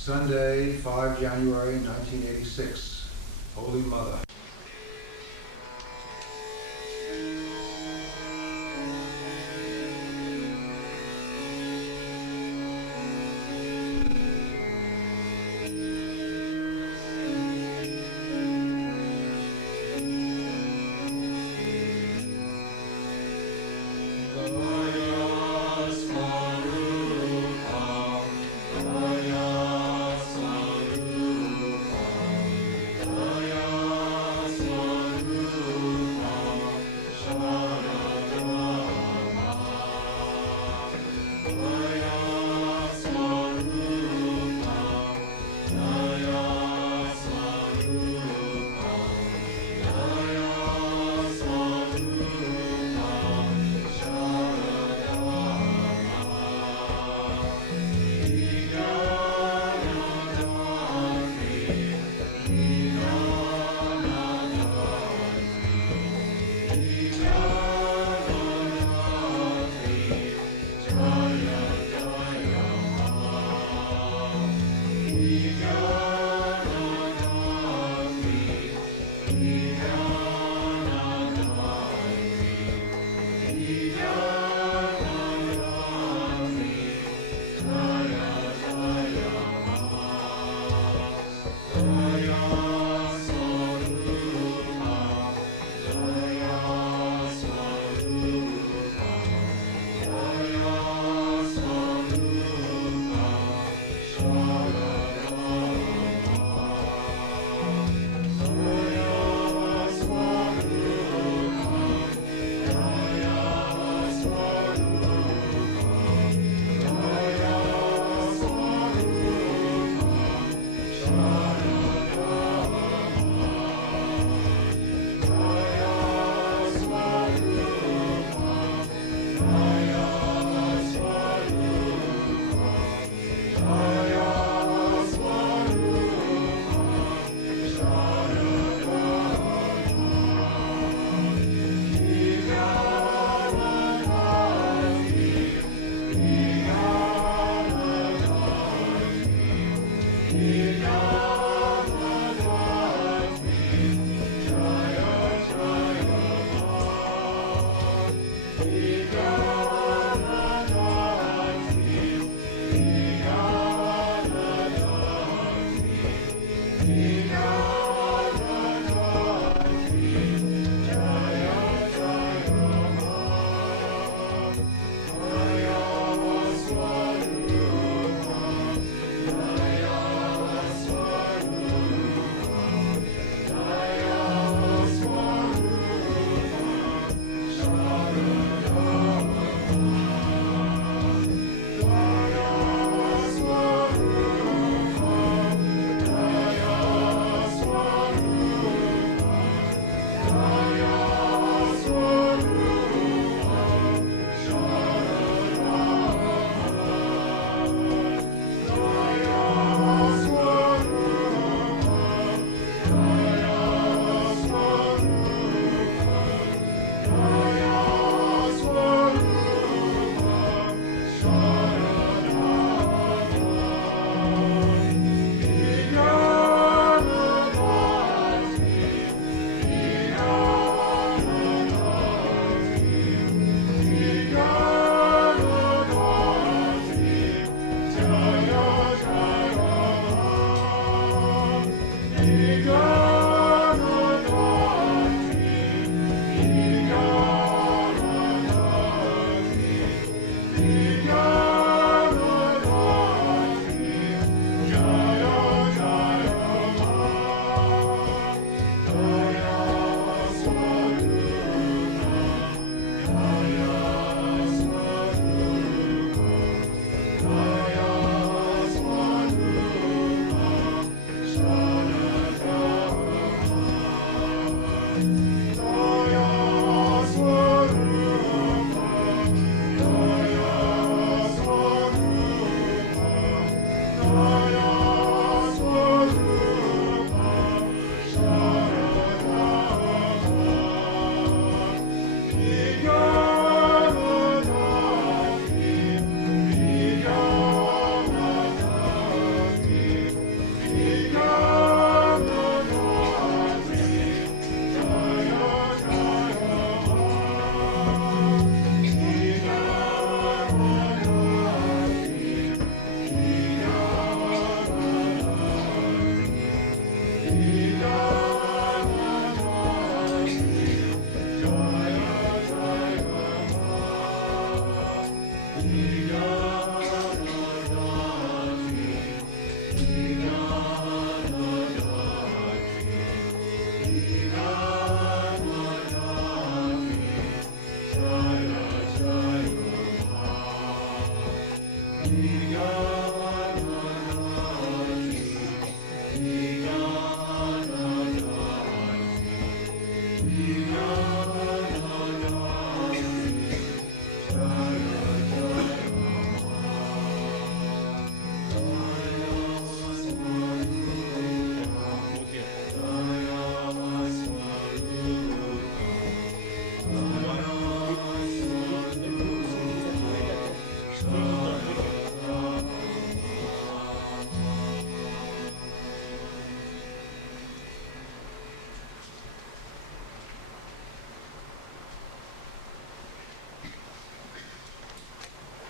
Sunday, 5 January 1986. Holy Mother.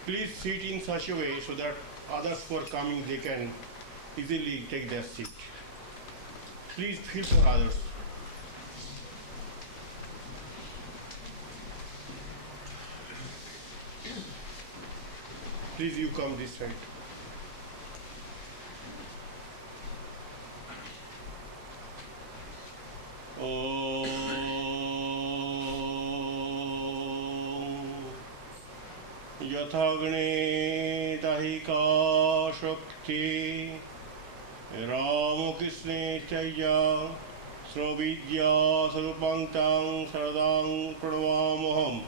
Please sit in such a way so that others who are coming, they can easily take their seat. Please feel for others. Please you come this side. यथाग्ने दाहिका शक्ति रामकृष्णे चैया स्रविद्या स्वरूपांतां शरदां प्रणमामहम्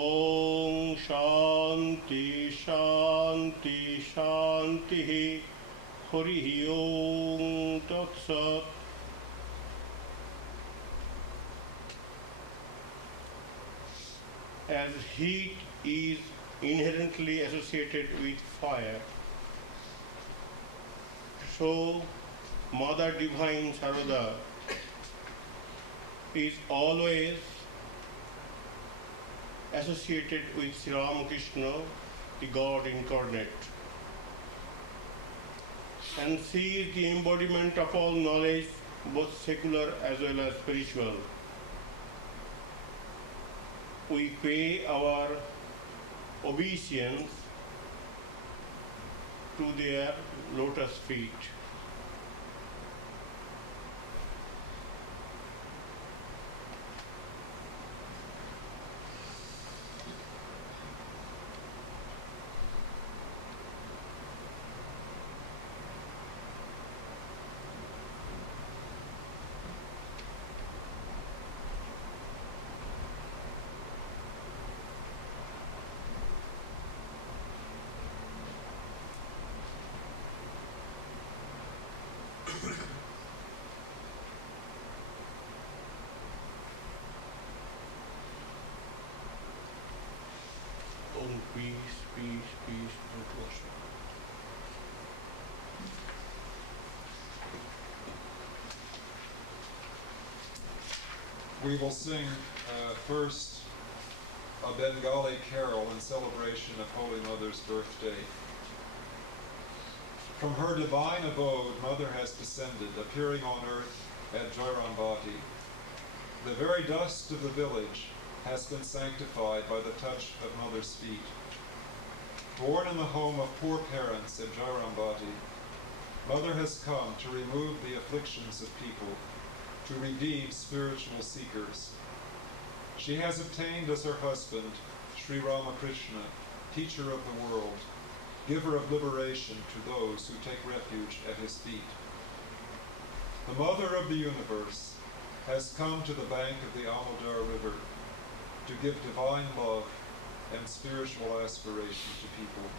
ओम शांति शांति शांति हरि ओम तत्सत्. As heat is inherently associated with fire, so Mother Divine Sarada is always associated with Sri Ramakrishna, the God incarnate. And she is the embodiment of all knowledge, both secular as well as spiritual. We pay our obeisance to their lotus feet. Peace, peace, peace, devotion. We will sing first a Bengali carol in celebration of Holy Mother's birthday. From her divine abode, Mother has descended, appearing on earth at Jairambati. The very dust of the village has been sanctified by the touch of Mother's feet. Born in the home of poor parents at Jairambati, Mother has come to remove the afflictions of people, to redeem spiritual seekers. She has obtained as her husband Sri Ramakrishna, teacher of the world, giver of liberation to those who take refuge at his feet. The Mother of the universe has come to the bank of the Amodar River to give divine love and spiritual aspiration to people.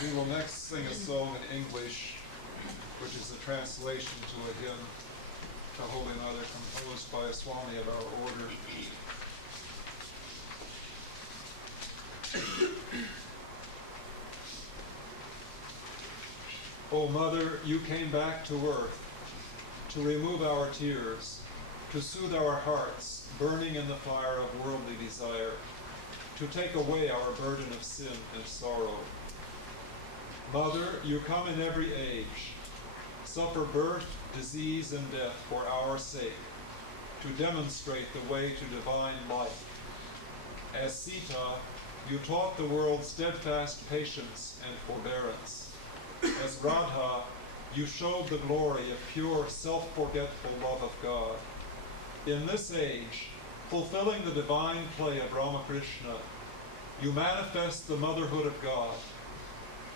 We will next sing a song in English, which is a translation to a hymn to Holy Mother composed by a Swami of our order. O Mother, you came back to earth to remove our tears, to soothe our hearts burning in the fire of worldly desire, to take away our burden of sin and sorrow. Mother, you come in every age, suffer birth, disease, and death for our sake, to demonstrate the way to divine life. As Sita, you taught the world steadfast patience and forbearance. As Radha, you showed the glory of pure, self-forgetful love of God. In this age, fulfilling the divine play of Ramakrishna, you manifest the motherhood of God,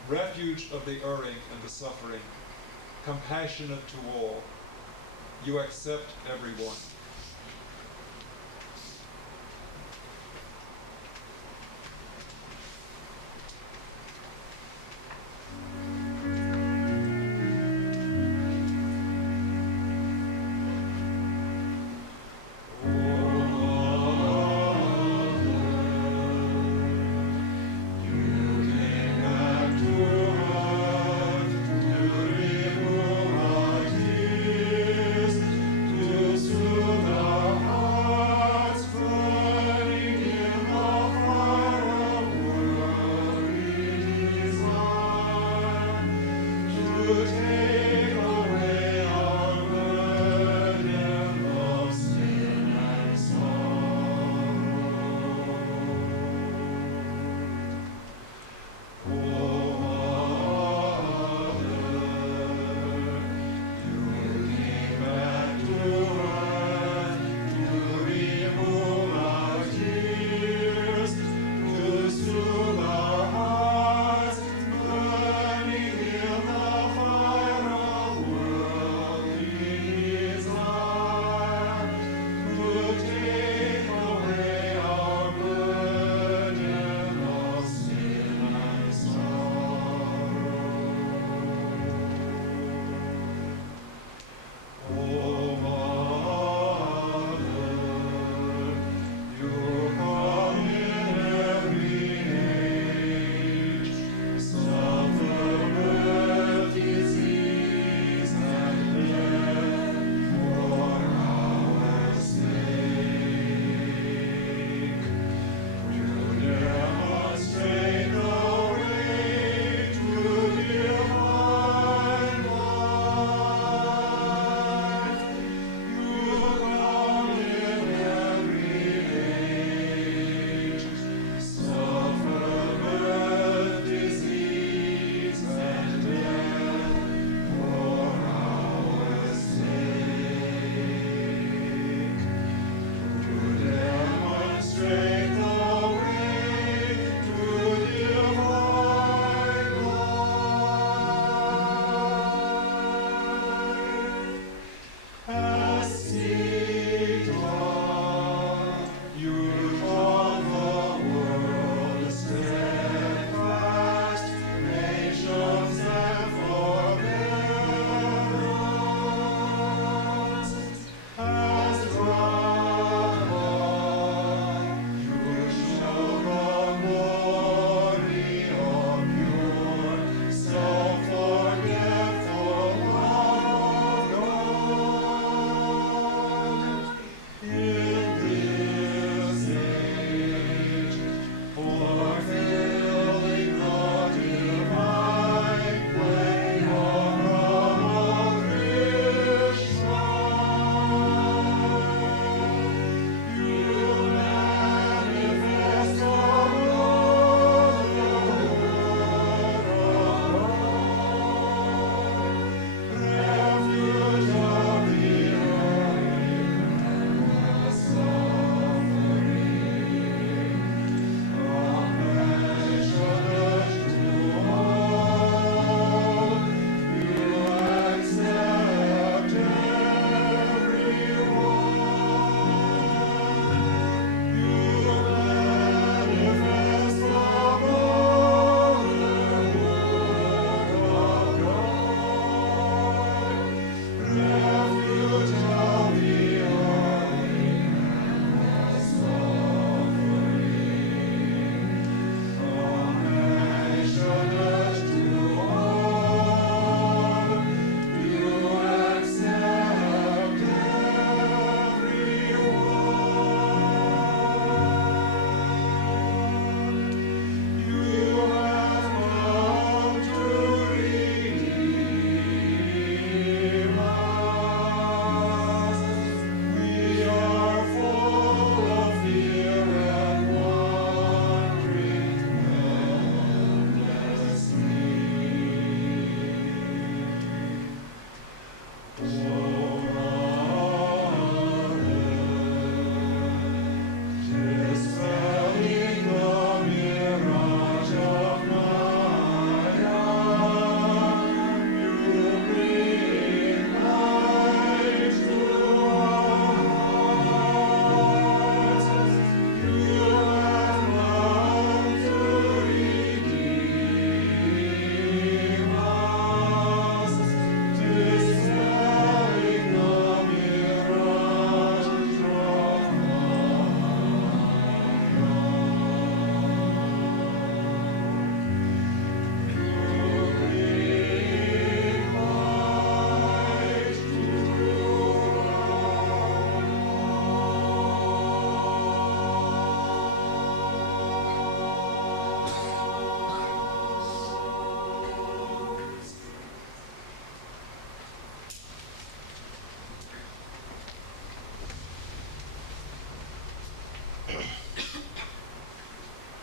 refuge of the erring and the suffering, compassionate to all. You accept everyone. To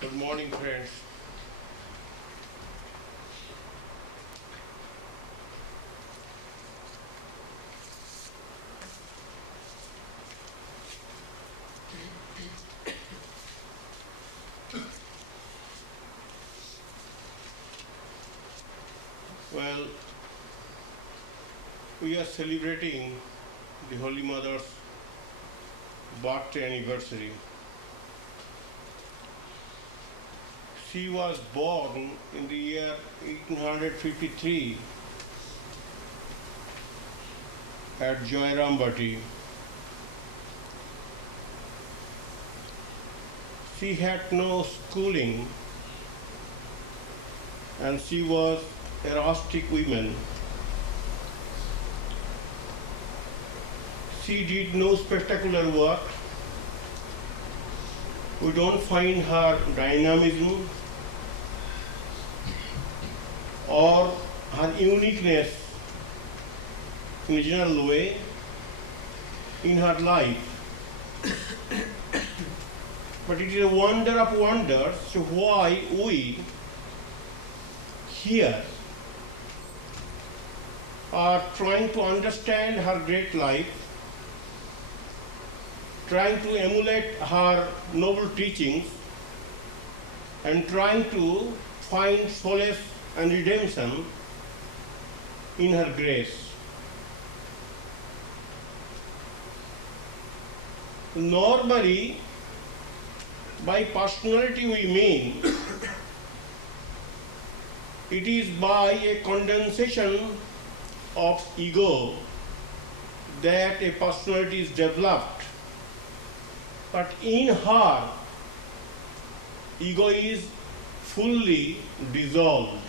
Good morning, friends. Well, we are celebrating the Holy Mother's birthday anniversary. She was born in the year 1853 at Jairambati. She had no schooling and she was a rustic woman. She did no spectacular work. We don't find her dynamism or her uniqueness in a general way in her life. But it is a wonder of wonders why we here are trying to understand her great life, trying to emulate her noble teachings, and trying to find solace and redemption in her grace. Normally, by personality we mean it is by a condensation of ego that a personality is developed. But in her, ego is fully dissolved.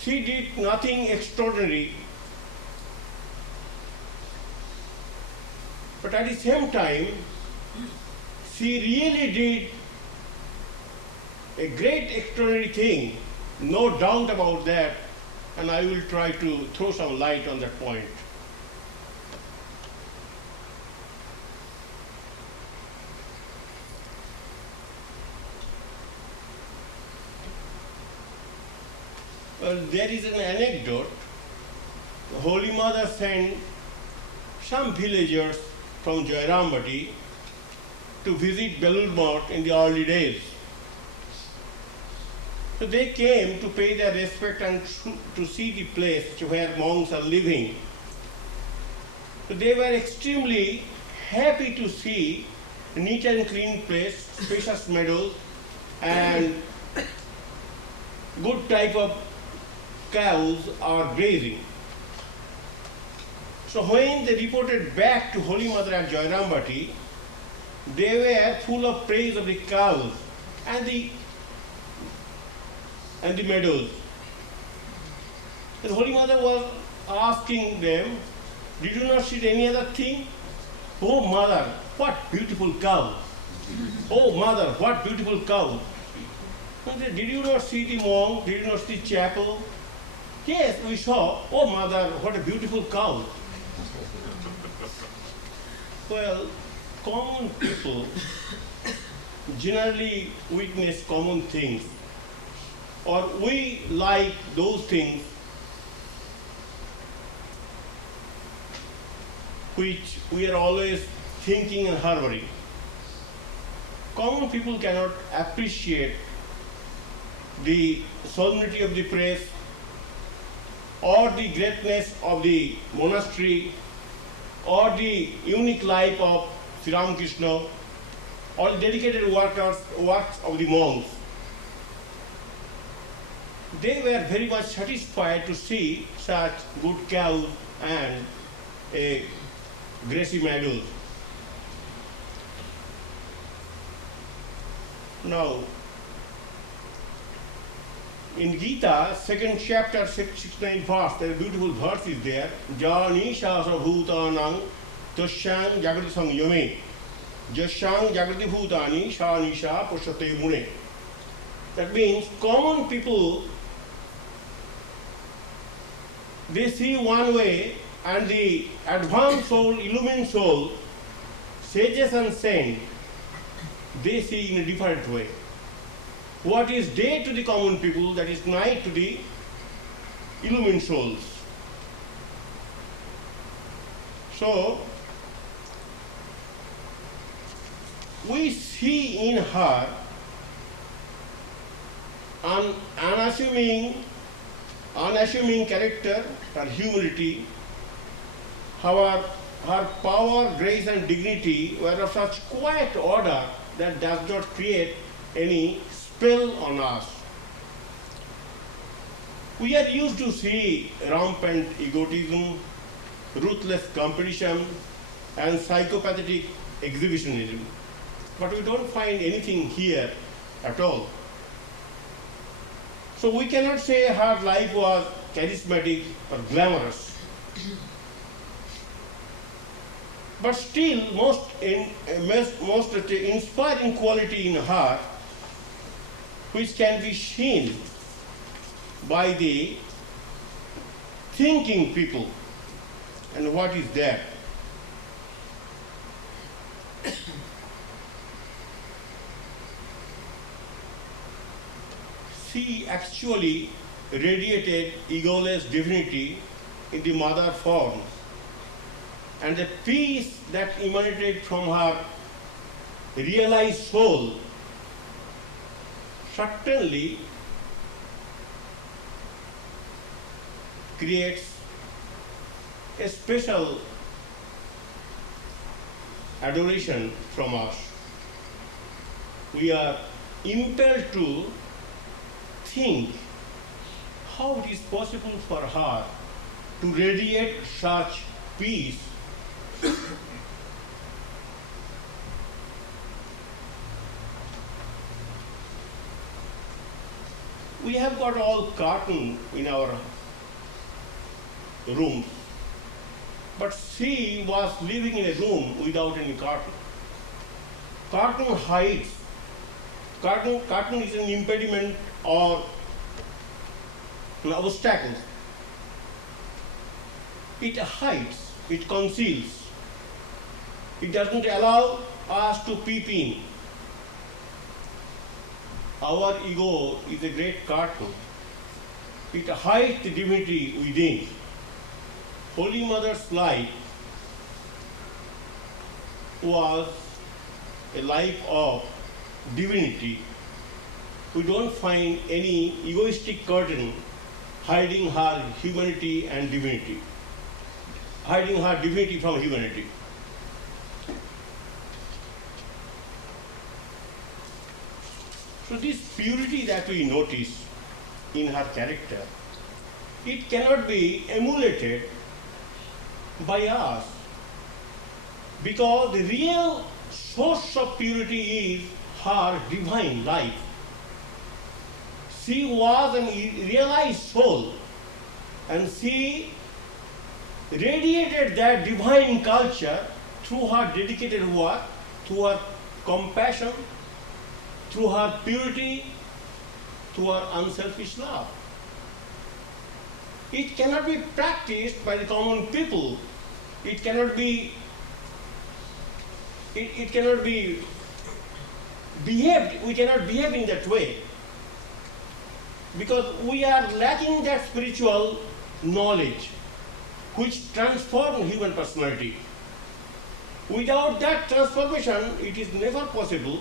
She did nothing extraordinary, but at the same time, she really did a great extraordinary thing, no doubt about that, and I will try to throw some light on that point. Well, there is an anecdote. The Holy Mother sent some villagers from Jairambati to visit Belur Math in the early days. So they came to pay their respect and to see the place where monks are living. So they were extremely happy to see a neat and clean place, spacious meadows, and good type of cows are grazing. So when they reported back to Holy Mother at Jairambati, they were full of praise of the cows and the meadows. The Holy Mother was asking them, did you not see any other thing? Oh Mother, what beautiful cows. Oh Mother, what beautiful cows. And they said, did you not see the monk? Did you not see chapel? Yes, we saw. Oh Mother, what a beautiful cow. Well, common people generally witness common things, or we like those things which we are always thinking and harboring. Common people cannot appreciate the solemnity of the place or the greatness of the monastery or the unique life of Sri Ramakrishna or the dedicated works of the monks. They were very much satisfied to see such good cows and a grassy meadows. Now, in Gita, second chapter, 69 verse, there is a beautiful verse is there. Jani shasa bhutanang tasyang jagrati samyame. Jasyang jagrati bhutani shanisha pushate mune. That means common people, they see one way and the advanced soul, illumined soul, sages and saints, they see in a different way. What is day to the common people, that is night to the illumined souls. So, we see in her an unassuming character, her humility, her power, grace and dignity were of such quiet order that does not create any spell on us. We are used to see rampant egotism, ruthless competition and psychopathic exhibitionism, but we don't find anything here at all. So we cannot say her life was charismatic or glamorous. But still, most inspiring quality in her, which can be seen by the thinking people. And what is that? She actually radiated egoless divinity in the mother form, and the peace that emanated from her realized soul certainly creates a special adoration from us. We are impelled to think how it is possible for her to radiate such peace. We have got all cartoon in our rooms, but she was living in a room without any cartoon. Cartoon hides. Cartoon is an impediment or an obstacle. It hides, it conceals. It doesn't allow us to peep in. Our ego is a great cartoon. It hides the divinity within. Holy Mother's life was a life of divinity. We don't find any egoistic curtain hiding her humanity and divinity, hiding her divinity from humanity. So this purity that we notice in her character, it cannot be emulated by us, because the real source of purity is her divine life. She was an realized soul, and she radiated that divine culture through her dedicated work, through her compassion, through her purity, through her unselfish love. It cannot be practiced by the common people. It cannot be behaved. We cannot behave in that way, because we are lacking that spiritual knowledge which transforms human personality. Without that transformation, it is never possible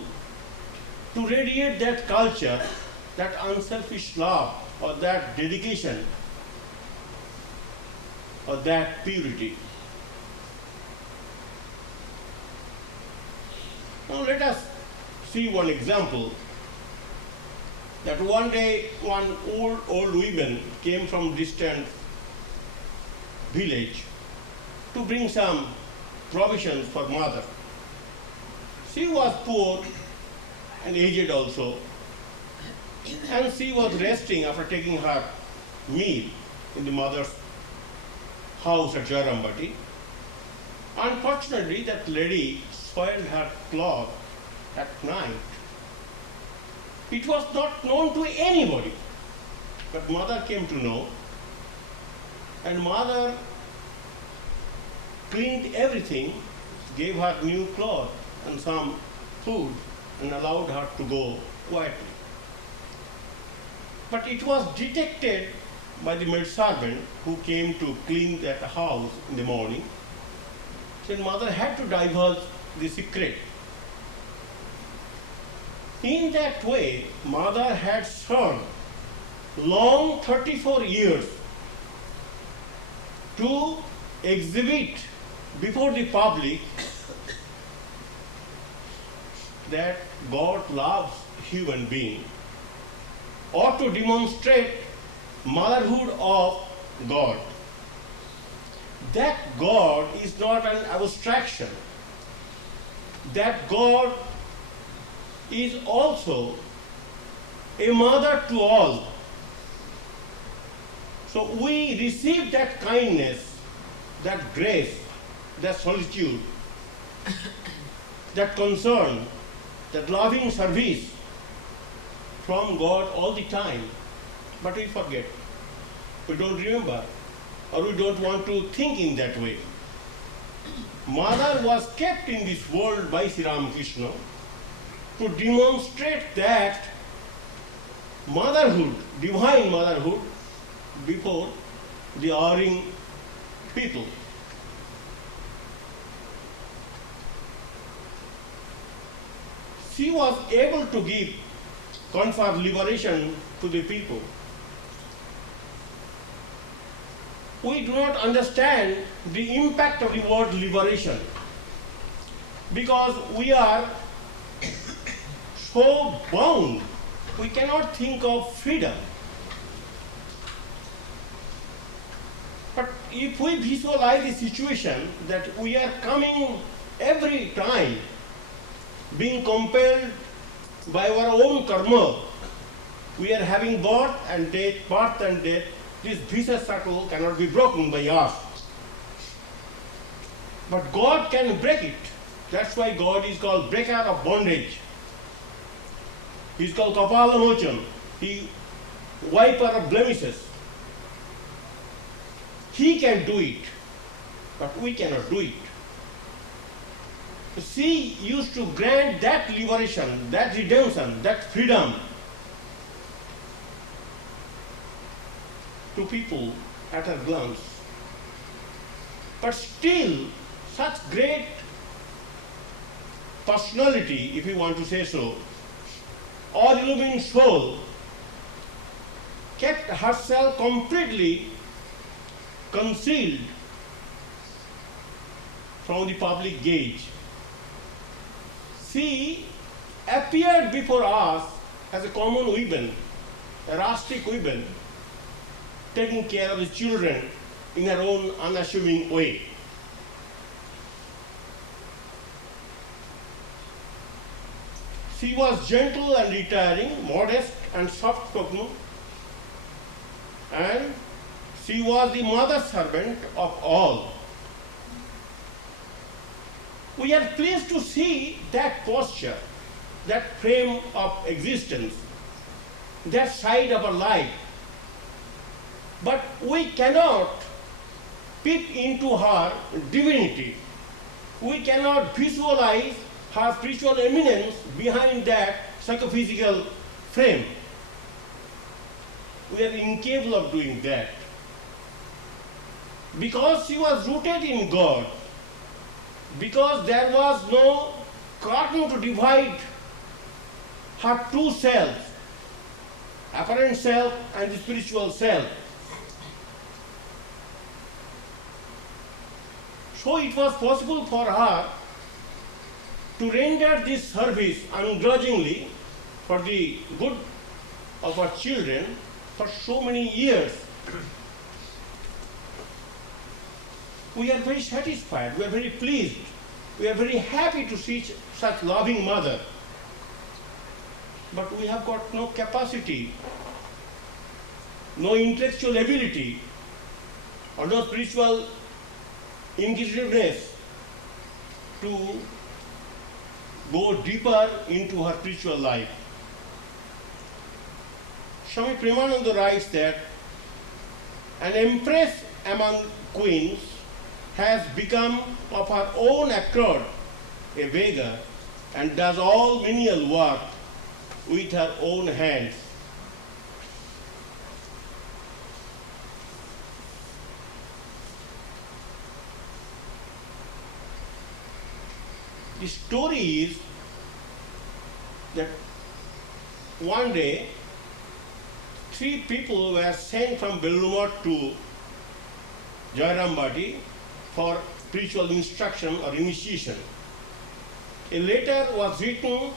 to radiate that culture, that unselfish love, or that dedication, or that purity. Now let us see one example. That one day, one old woman came from distant village to bring some provisions for mother. She was poor and aged also, and she was resting after taking her meal in the mother's house at Jarambati. Unfortunately, that lady soiled her cloth at night. It was not known to anybody, but mother came to know, and mother cleaned everything, gave her new clothes and some food, and allowed her to go quietly. But it was detected by the maidservant who came to clean that house in the morning. Then mother had to divulge the secret. In that way, mother had served long 34 years to exhibit before the public that God loves human being, or to demonstrate motherhood of God. That God is not an abstraction. That God is also a mother to all. So we receive that kindness, that grace, that solitude, that concern, that loving service from God all the time. But we forget. We don't remember, or we don't want to think in that way. Mother was kept in this world by Sri Ramakrishna to demonstrate that motherhood, divine motherhood, before the erring people. She was able to confer liberation to the people. We do not understand the impact of the word liberation because we are so bound. We cannot think of freedom. But if we visualize the situation that we are coming every time, being compelled by our own karma, we are having birth and death, this vicious circle cannot be broken by us. But God can break it. That's why God is called breaker of bondage. He is called Kapalamochan. He wiper of blemishes. He can do it, but we cannot do it. She used to grant that liberation, that redemption, that freedom to people at her glance. But still, such great personality, if you want to say so, or illumined soul, kept herself completely concealed from the public gaze. She appeared before us as a common woman, a rustic woman, taking care of the children in her own unassuming way. She was gentle and retiring, modest and soft-spoken, and she was the mother servant of all. We are pleased to see that posture, that frame of existence, that side of her life. But we cannot peep into her divinity. We cannot visualize her spiritual eminence behind that psychophysical frame. We are incapable of doing that. Because she was rooted in God, because there was no curtain to divide her two selves, apparent self and the spiritual self. So it was possible for her to render this service ungrudgingly for the good of her children for so many years. We are very satisfied, we are very pleased, we are very happy to see such loving mother. But we have got no capacity, no intellectual ability, or no spiritual inquisitiveness to go deeper into her spiritual life. Swami Premananda writes that an empress among queens has become of her own accord a beggar and does all menial work with her own hands. The story is that one day 3 people were sent from Bellumat to Jairambati for spiritual instruction or initiation. A letter was written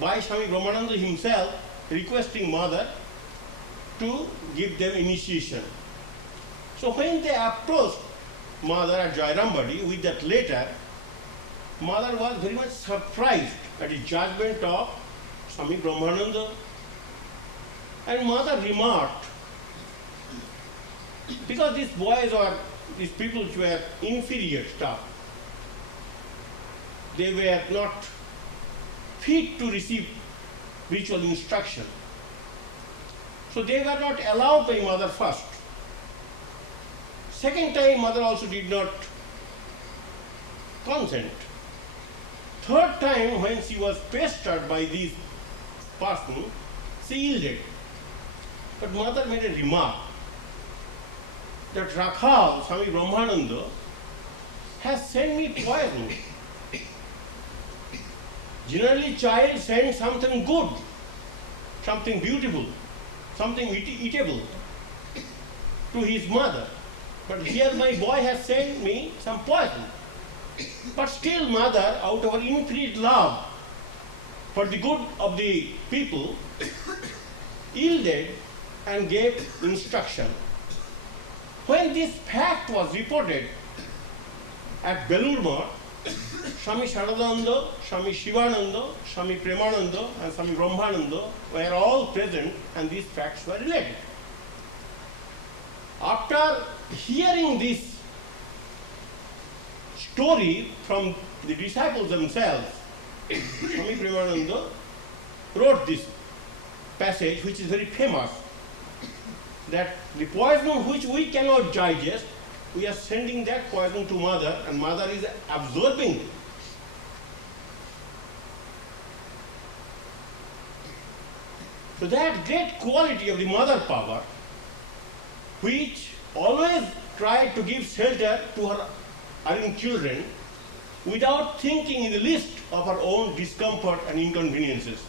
by Swami Virajananda himself requesting mother to give them initiation. So when they approached mother at Jairambati with that letter, mother was very much surprised at the judgment of Swami Virajananda, and mother remarked, because these boys or these people were inferior stuff, they were not fit to receive spiritual instruction. So they were not allowed by mother first. Second time, mother also did not consent. Third time, when she was pestered by this person, she yielded. But mother made a remark that Rakhal, Swami Virajananda, has sent me poison. Generally, child sends something good, something beautiful, something eatable to his mother. But here my boy has sent me some poison. But still mother, out of her infinite love for the good of the people, yielded and gave instruction. When this fact was reported at Belur, Swami Sarada, Swami Shivananda, Swami Premananda and Swami Brahmananda were all present, and these facts were related. After hearing this story from the disciples themselves, Swami Premananda wrote this passage, which is very famous, that the poison which we cannot digest, we are sending that poison to mother, and mother is absorbing it. So that great quality of the mother power, which always tried to give shelter to her erring children without thinking in the least of her own discomfort and inconveniences.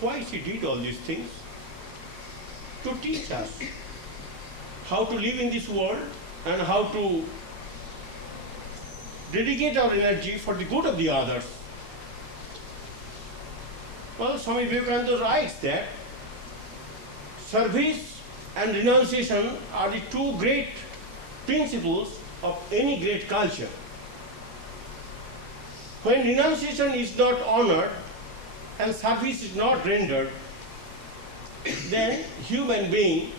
Why she did all these things? To teach us how to live in this world and how to dedicate our energy for the good of the others. Well, Swami Vivekananda writes that service and renunciation are the 2 great principles of any great culture. When renunciation is not honored and service is not rendered, then human being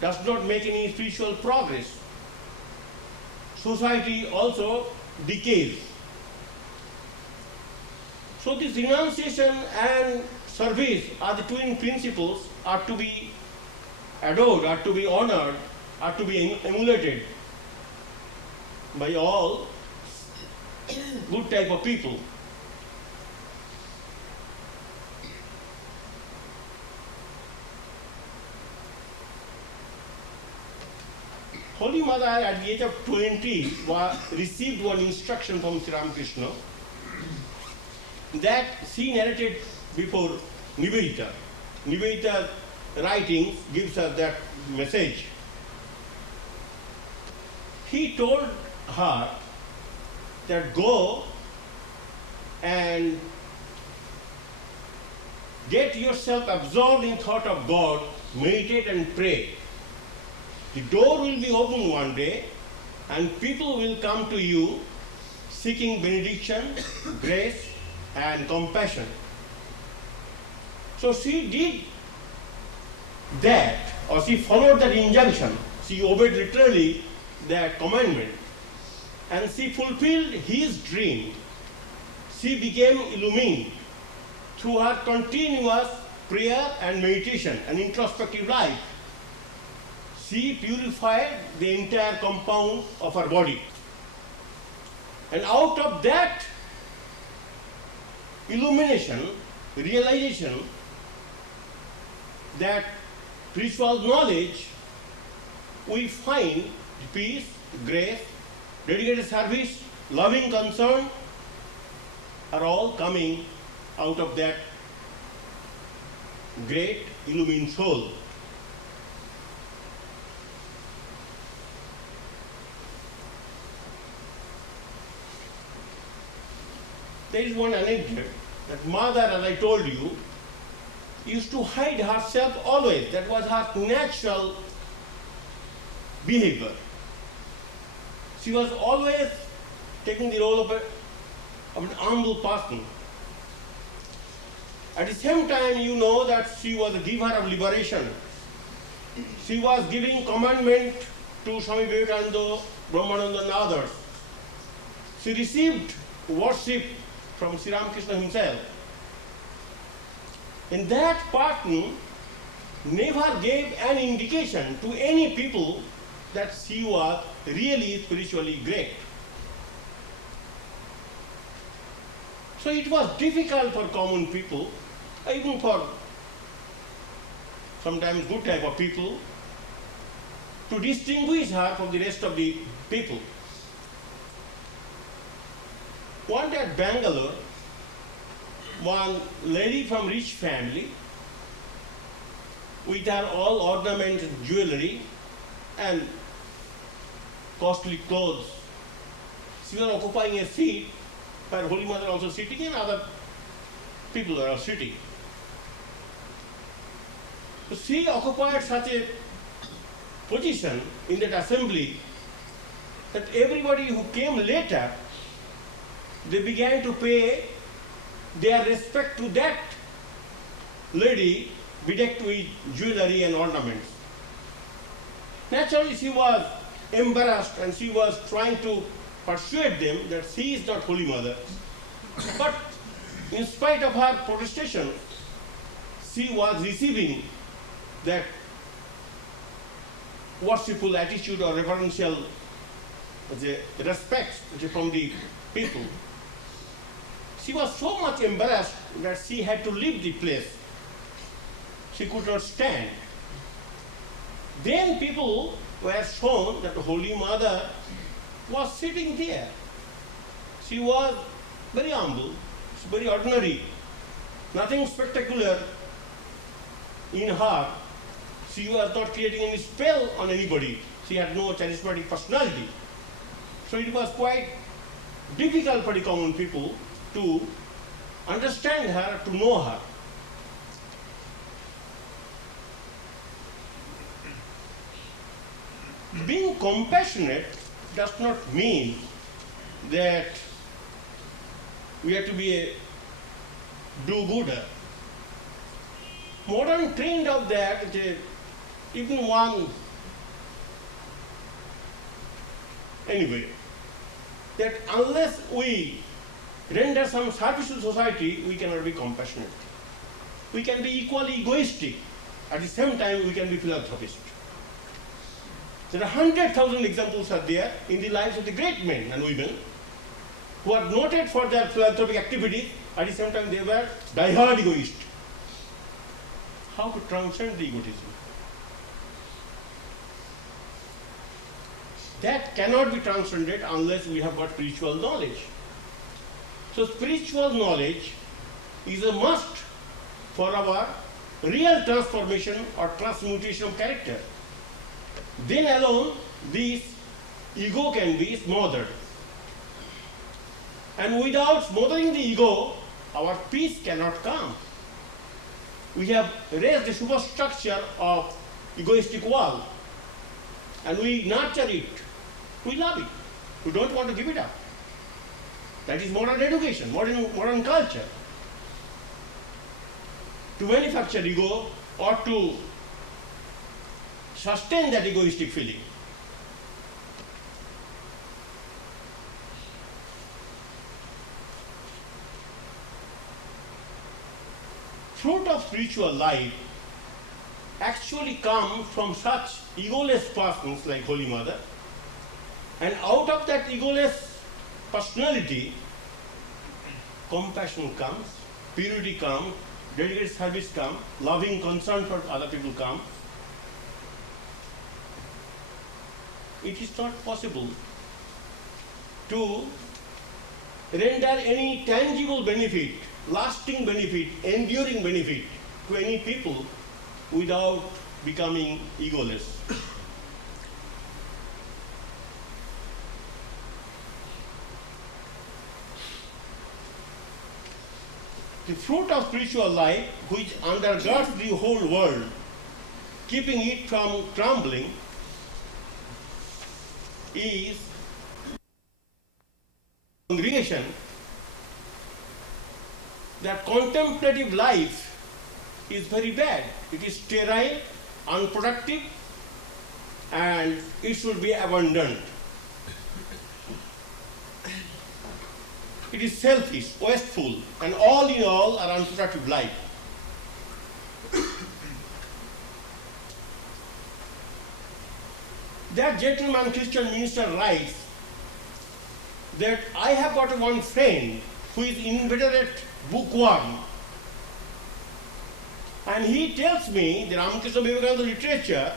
does not make any spiritual progress. Society also decays. So this renunciation and service are the twin principles, are to be adored, are to be honored, are to be emulated by all good type of people. Holy Mother at the age of 20 received one instruction from Sri Ramakrishna that she narrated before Nivedita. Nivedita writings gives us that message. He told her that go and get yourself absorbed in thought of God, meditate and pray. The door will be open one day and people will come to you seeking benediction, grace and compassion. So she did that, or she followed that injunction. She obeyed literally that commandment and she fulfilled his dream. She became illumined through her continuous prayer and meditation and introspective life, she purified the entire compound of her body. And out of that illumination, realization, that spiritual knowledge, we find peace, grace, dedicated service, loving concern are all coming out of that great illumined soul. There is one anecdote that mother, as I told you, used to hide herself always. That was her natural behavior. She was always taking the role of an humble person. At the same time, you know that she was a giver of liberation. She was giving commandment to Swami Virajananda, Brahmananda and others. She received worship from Sri Ramakrishna himself. And that person never gave an indication to any people that she was really spiritually great. So it was difficult for common people, even for sometimes good type of people, to distinguish her from the rest of the people. One day at Bangalore, one lady from rich family, with her all ornaments and jewelry and costly clothes, she was occupying a seat, her Holy Mother also sitting and other people are sitting. So she occupied such a position in that assembly that everybody who came later, they began to pay their respect to that lady bedecked with jewelry and ornaments. Naturally, she was embarrassed and she was trying to persuade them that she is not Holy Mother. But in spite of her protestation, she was receiving that worshipful attitude or reverential respect from the people. She was so much embarrassed that she had to leave the place. She could not stand. Then people were shown that the Holy Mother was sitting there. She was very humble, very ordinary, nothing spectacular in her. She was not creating any spell on anybody. She had no charismatic personality. So it was quite difficult for the common people to understand her, to know her. Being compassionate does not mean that we have to be a do-gooder. Modern trend of that, even one, anyway, that unless we render some service to society, we cannot be compassionate. We can be equally egoistic. At the same time, we can be philanthropist. There are 100,000 examples are there in the lives of the great men and women who are noted for their philanthropic activities. At the same time, they were die-hard egoists. How to transcend the egotism? That cannot be transcended unless we have got spiritual knowledge. So spiritual knowledge is a must for our real transformation or transmutation of character. Then alone this ego can be smothered. And without smothering the ego, our peace cannot come. We have raised the superstructure of egoistic wall, and we nurture it. We love it. We don't want to give it up. That is modern education, modern culture. To manufacture ego or to sustain that egoistic feeling. fruit of spiritual life actually comes from such egoless persons like Holy Mother, and out of that egoless personality, compassion comes, purity comes, dedicated service comes, loving concern for other people comes. It is not possible to render any tangible benefit, lasting benefit, enduring benefit to any people without becoming egoless. The fruit of spiritual life, which undergirds the whole world, keeping it from crumbling, is congregation, that contemplative life is very bad. It is sterile, unproductive, and it should be abandoned. It is selfish, wasteful, and all in all are unproductive life. That gentleman Christian minister writes that I have got one friend who is inveterate bookworm, and he tells me the Ramakrishna Vivekananda literature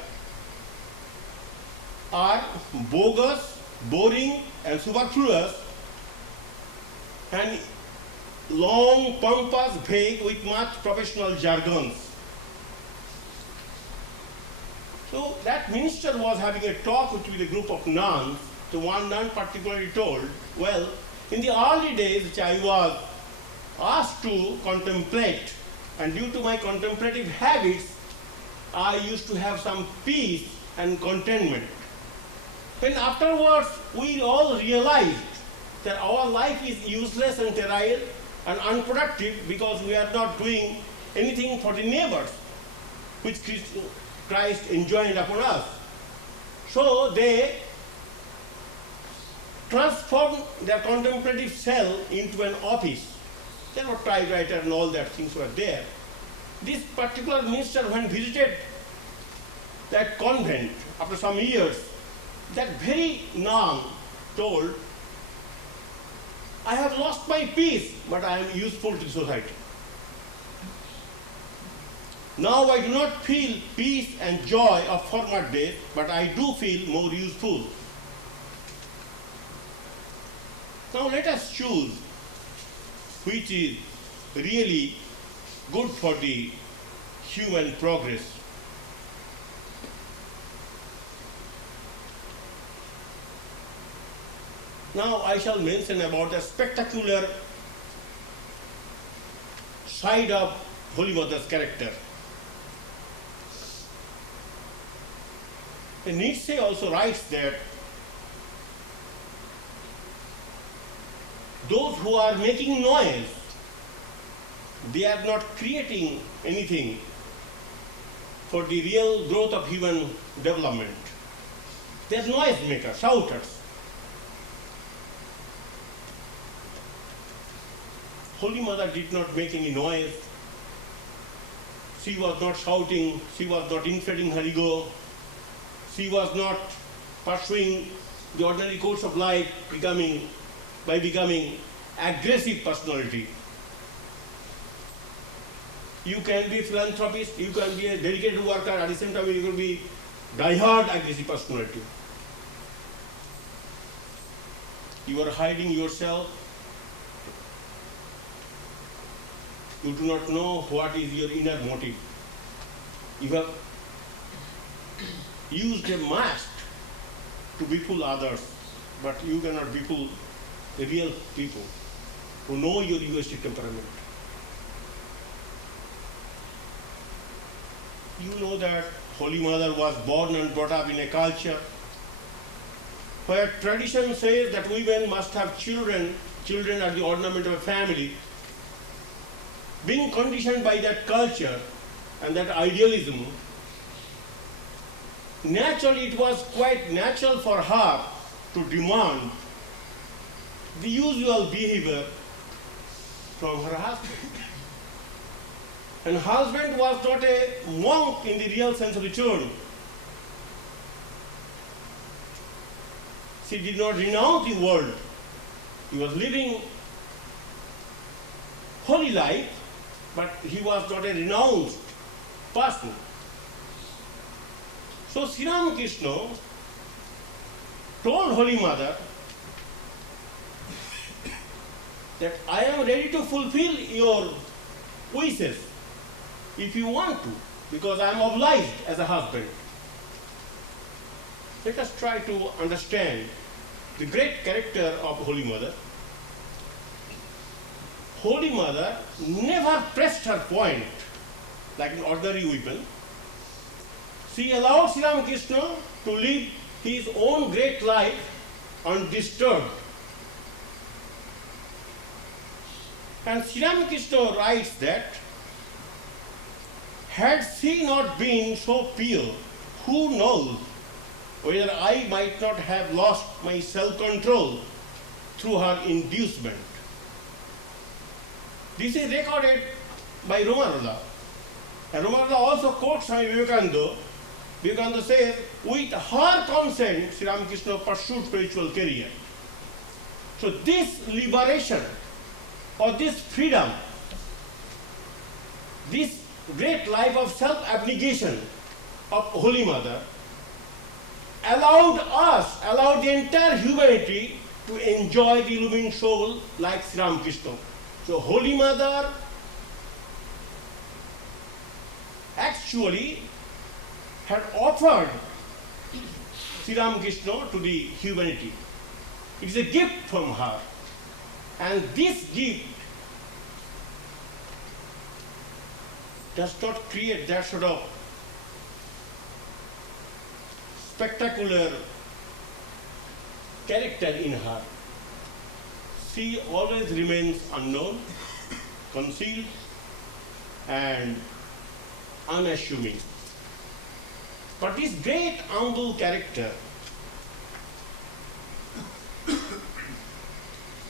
are bogus, boring, and superfluous, and long, pompous, vague with much professional jargons. So that minister was having a talk with a group of nuns. So one nun particularly told, well, in the early days which I was asked to contemplate, and due to my contemplative habits, I used to have some peace and contentment. When afterwards we all realized that our life is useless and sterile and unproductive because we are not doing anything for the neighbors, which Christ enjoined upon us. So they transformed their contemplative cell into an office. There were typewriter and all that things were there. This particular minister, when visited that convent after some years, that very nun told, I have lost my peace, but I am useful to the society. Now I do not feel peace and joy of former days, but I do feel more useful. Now let us choose which is really good for the human progress. Now I shall mention about the spectacular side of Holy Mother's character. And Nietzsche also writes that those who are making noise, they are not creating anything for the real growth of human development. They are noise makers, shouters. Holy Mother did not make any noise. She was not shouting, she was not inflating her ego, she was not pursuing the ordinary course of life by becoming aggressive personality. You can be a philanthropist, you can be a dedicated worker, at the same time you can be die-hard aggressive personality. You are hiding yourself. You do not know what is your inner motive. You have used a mask to befool others, but you cannot befool the real people who know your egoistic temperament. You know that Holy Mother was born and brought up in a culture where tradition says that women must have children, children are the ornament of a family. Being conditioned by that culture and that idealism, naturally it was quite natural for her to demand the usual behavior from her husband. And husband was not a monk in the real sense of the term. She did not renounce the world. He was living holy life, but he was not a renounced person. So Sri Ramakrishna told Holy Mother that I am ready to fulfill your wishes if you want to, because I am obliged as a husband. Let us try to understand the great character of Holy Mother. Holy Mother never pressed her point like an ordinary woman. She allowed Sri Ramakrishna to live his own great life undisturbed. And Sri Ramakrishna writes that, had she not been so pure, who knows whether I might not have lost my self-control through her inducement. This is recorded by Ramakrishna. And Ramakrishna also quotes Swami Vivekananda. Vivekananda says, with her consent, Sri Ramakrishna pursued spiritual career. So this liberation or this freedom, this great life of self-abnegation of Holy Mother allowed the entire humanity to enjoy the illumined soul like Sri Ramakrishna. So Holy Mother actually had offered Sri Ramakrishna to the humanity. It is a gift from her. And this gift does not create that sort of spectacular character in her. She always remains unknown, concealed, and unassuming. But this great humble character,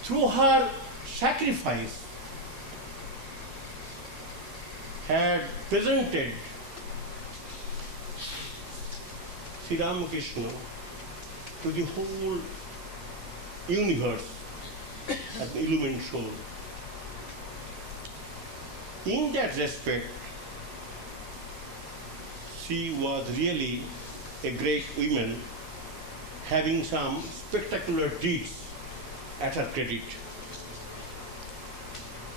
through her sacrifice, had presented Sri Ramakrishna to the whole universe as an illumined soul. In that respect, she was really a great woman, having some spectacular deeds at her credit.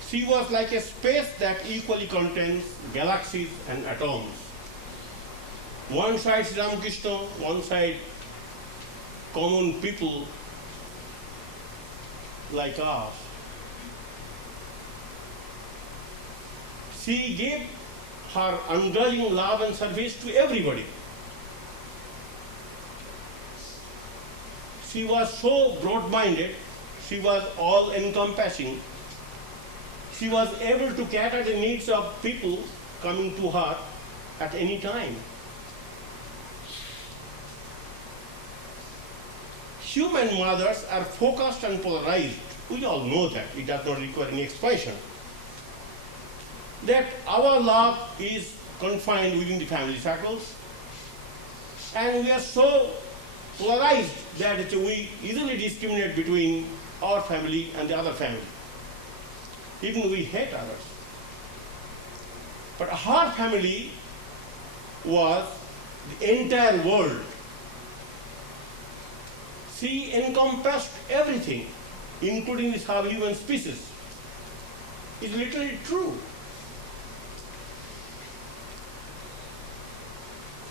She was like a space that equally contains galaxies and atoms. One side Sri Ramakrishna, one side common people like us. She gave her ungrudging love and service to everybody. She was so broad-minded, she was all-encompassing. She was able to cater the needs of people coming to her at any time. Human mothers are focused and polarized. We all know that. It does not require any explanation. That our love is confined within the family circles, and we are so polarized that we easily discriminate between our family and the other family. Even we hate others. But her family was the entire world. She encompassed everything, including the subhuman species. It's literally true.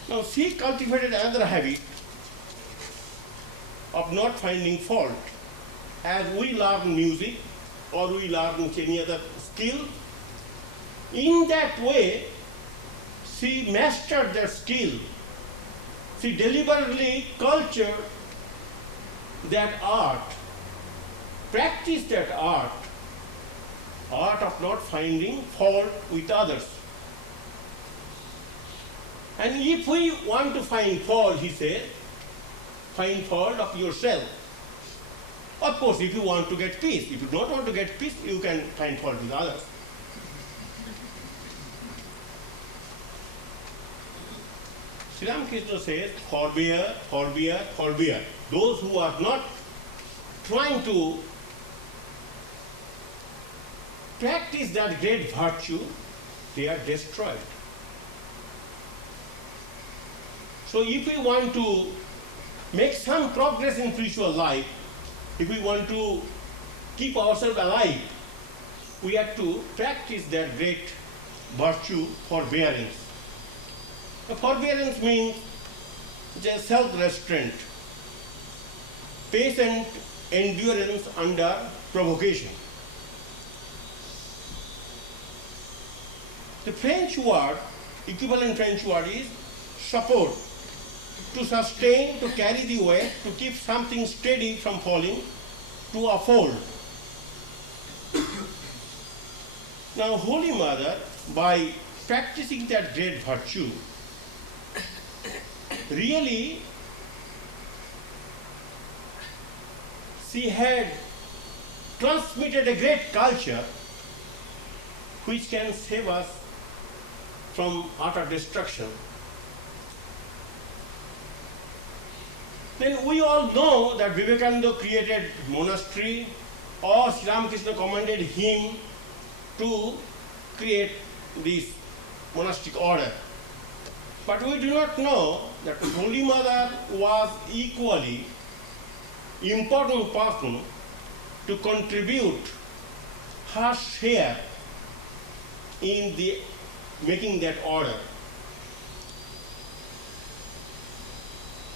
Now, she cultivated another habit of not finding fault. As we learn music or we learn any other skill, in that way, she mastered that skill. She deliberately cultured that art, practiced that art of not finding fault with others. And if we want to find fault, he said, find fault of yourself. Of course, if you want to get peace. If you don't want to get peace, you can find fault with others. Sri Ramakrishna says, forbear, forbear, forbear. Those who are not trying to practice that great virtue, they are destroyed. So if we want to make some progress in spiritual life, if we want to keep ourselves alive, we have to practice that great virtue, forbearance. Forbearance means just self-restraint, patient endurance under provocation. The French word, equivalent French word is support. To sustain, to carry the weight, to keep something steady from falling, to uphold. Now, Holy Mother, by practicing that great virtue, really, she had transmitted a great culture which can save us from utter destruction. Then we all know that Vivekananda created monastery, or Sri Ramakrishna commanded him to create this monastic order. But we do not know that Holy Mother was equally important person to contribute her share in the making that order.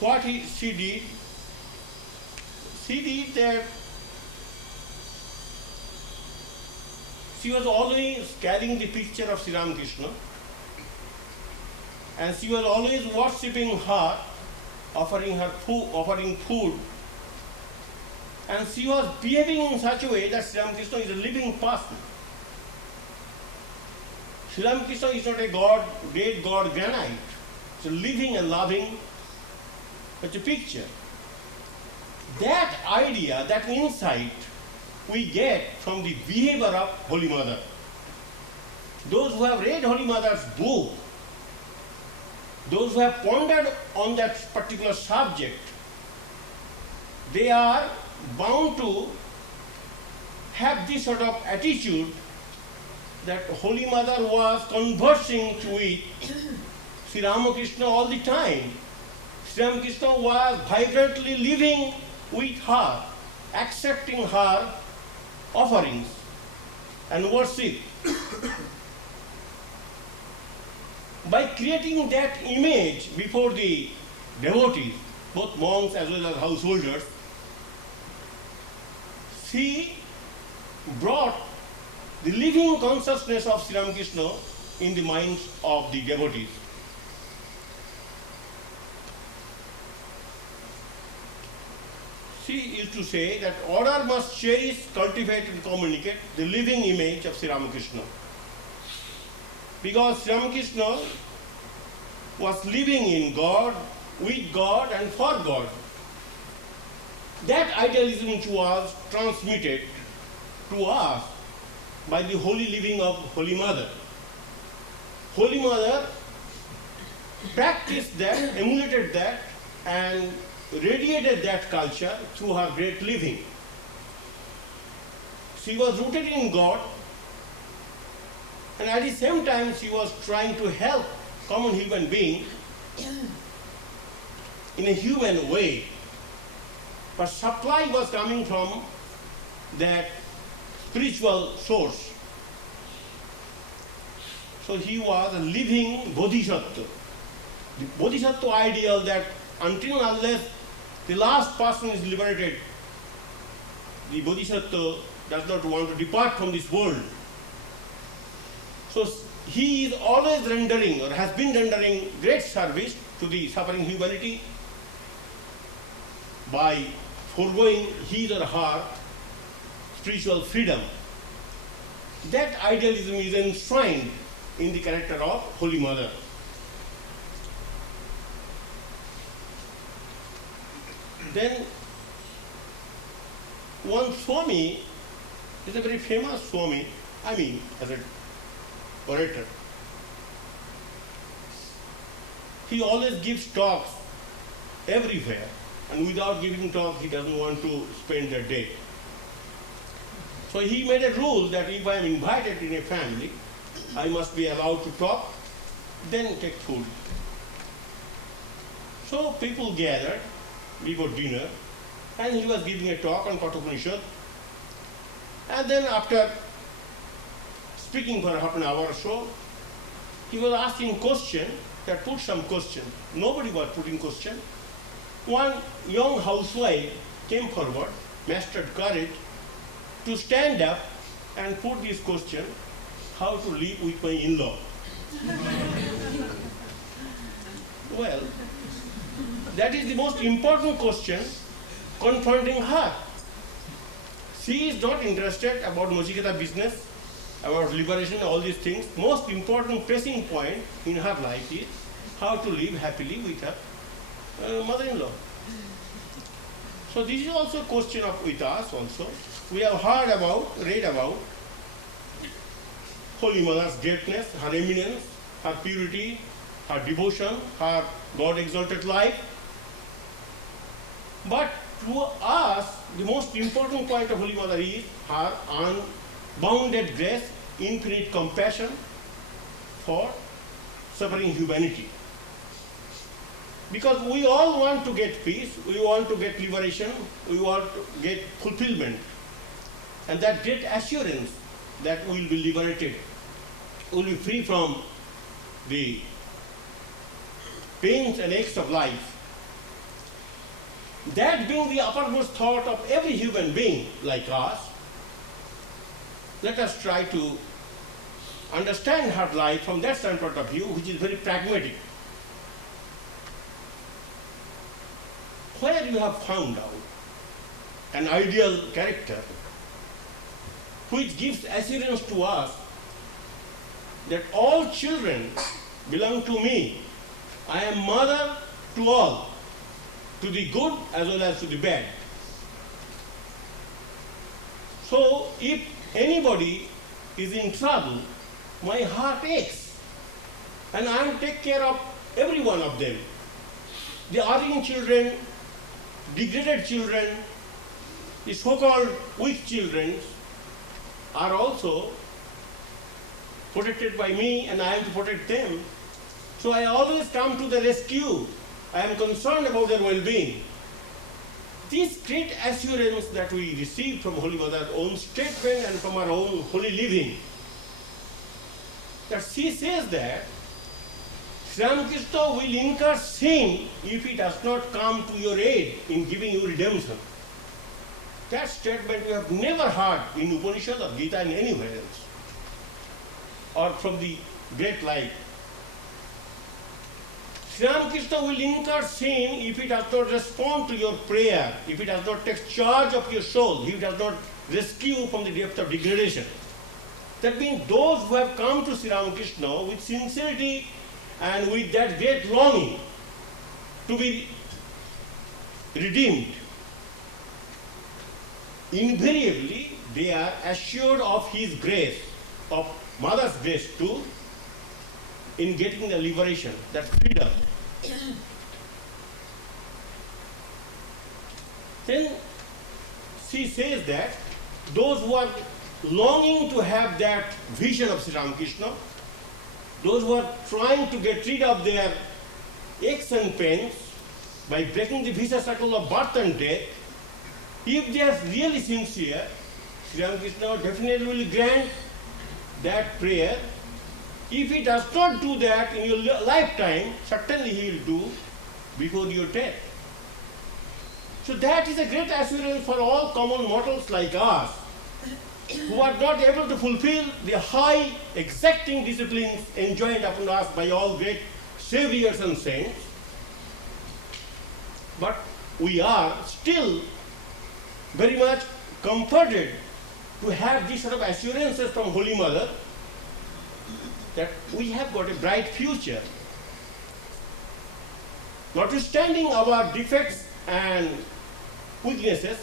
What she did that she was always carrying the picture of Sri Ramakrishna, and she was always worshipping her, offering food, and she was behaving in such a way that Sri Ramakrishna is a living person. Sri Ramakrishna is not a god, dead god granite. It's a living and loving such a picture. That idea, that insight, we get from the behavior of Holy Mother. Those who have read Holy Mother's book, those who have pondered on that particular subject, they are bound to have this sort of attitude that Holy Mother was conversing with Sri Ramakrishna all the time. Sri Ramakrishna was vibrantly living with her, accepting her offerings and worship. By creating that image before the devotees, both monks as well as householders, she brought the living consciousness of Sri Ramakrishna in the minds of the devotees. She used to say that order must cherish, cultivate and communicate the living image of Sri Ramakrishna. Because Sri Ramakrishna was living in God, with God and for God. That idealism which was transmitted to us by the holy living of Holy Mother. Holy Mother practiced that, emulated that, and radiated that culture through her great living. She was rooted in God, and at the same time she was trying to help common human being in a human way. But supply was coming from that spiritual source. So he was a living bodhisattva. The bodhisattva ideal that until and unless the last person is liberated, the bodhisattva does not want to depart from this world. So he is always rendering or has been rendering great service to the suffering humanity by foregoing his or her spiritual freedom. That idealism is enshrined in the character of Holy Mother. Then one Swami is a very famous Swami, as an orator. he always gives talks everywhere, and without giving talk, he doesn't want to spend the day. So he made a rule that if I am invited in a family, I must be allowed to talk, then take food. So people gathered before dinner, and he was giving a talk on Kathopanishad. And then after speaking for half an hour or so, he was asking question, that put some question. Nobody was putting question. One young housewife came forward, mastered courage, to stand up and put this question, how to live with my in-law. Well, that is the most important question confronting her. She is not interested about Mochiketa business, about liberation, all these things. Most important pressing point in her life is how to live happily with her mother-in-law. So this is also a question with us also. We have read about Holy Mother's greatness, her eminence, her purity, her devotion, her God-exalted life. But to us, the most important point of Holy Mother is her unbounded grace, infinite compassion for suffering humanity. Because we all want to get peace, we want to get liberation, we want to get fulfillment. And that great assurance that we will be liberated, we will be free from the pains and aches of life. That being the uppermost thought of every human being like us, let us try to understand her life from that standpoint of view, which is very pragmatic. Where you have found out an ideal character which gives assurance to us that all children belong to me. I am mother to all, to the good as well as to the bad. So if anybody is in trouble, my heart aches, and I will take care of every one of them. The erring children, degraded children, the so-called weak children are also protected by me, and I am to protect them. So I always come to the rescue. I am concerned about their well-being. This great assurance that we receive from Holy Mother's own statement and from our own holy living, that she says that Sri Ramakrishna will incur sin if he does not come to your aid in giving you redemption. That statement we have never heard in Upanishad or Gita and anywhere else, or from the great life. Sri Ramakrishna will incur sin if he does not respond to your prayer, if he does not take charge of your soul, if he does not rescue you from the depth of degradation. That means those who have come to Sri Ramakrishna with sincerity and with that great longing to be redeemed, invariably they are assured of his grace, of Mother's grace too, in getting the liberation, that freedom. Then she says that those who are longing to have that vision of Sri Ramakrishna, those who are trying to get rid of their aches and pains by breaking the vicious cycle of birth and death, if they are really sincere, Sri Ramakrishna definitely will grant that prayer. If he does not do that in your lifetime, certainly he will do before your death. So that is a great assurance for all common mortals like us, who are not able to fulfill the high, exacting disciplines enjoined upon us by all great saviors and saints. But we are still very much comforted to have these sort of assurances from Holy Mother that we have got a bright future. Notwithstanding our defects and weaknesses,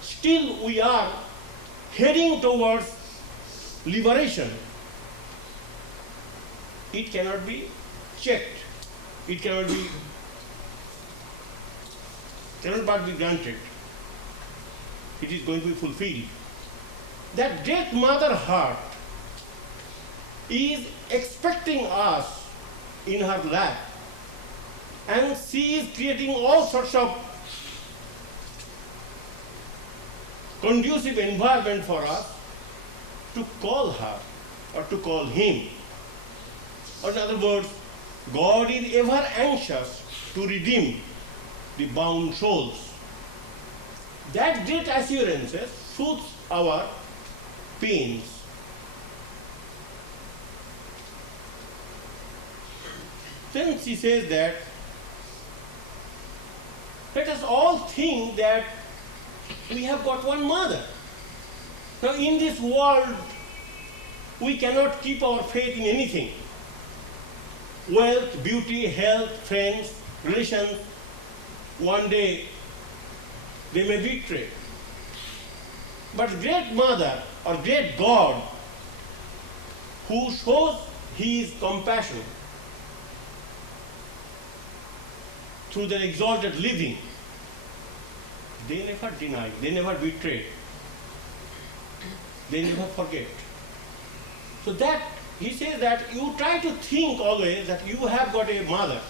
still we are heading towards liberation. It cannot be checked. it cannot but be granted. It is going to be fulfilled. That great mother heart is expecting us in her lap, and she is creating all sorts of conducive environment for us to call her or to call him. Or in other words, God is ever anxious to redeem the bound souls. That great assurance soothes our pains. Then she says that let us all think that we have got one mother. Now in this world, we cannot keep our faith in anything. Wealth, beauty, health, friends, relations, one day they may betray. But great mother or great God who shows his compassion through their exalted living, they never deny, they never betray, they never forget. So that, he says that you try to think always that you have got a mother,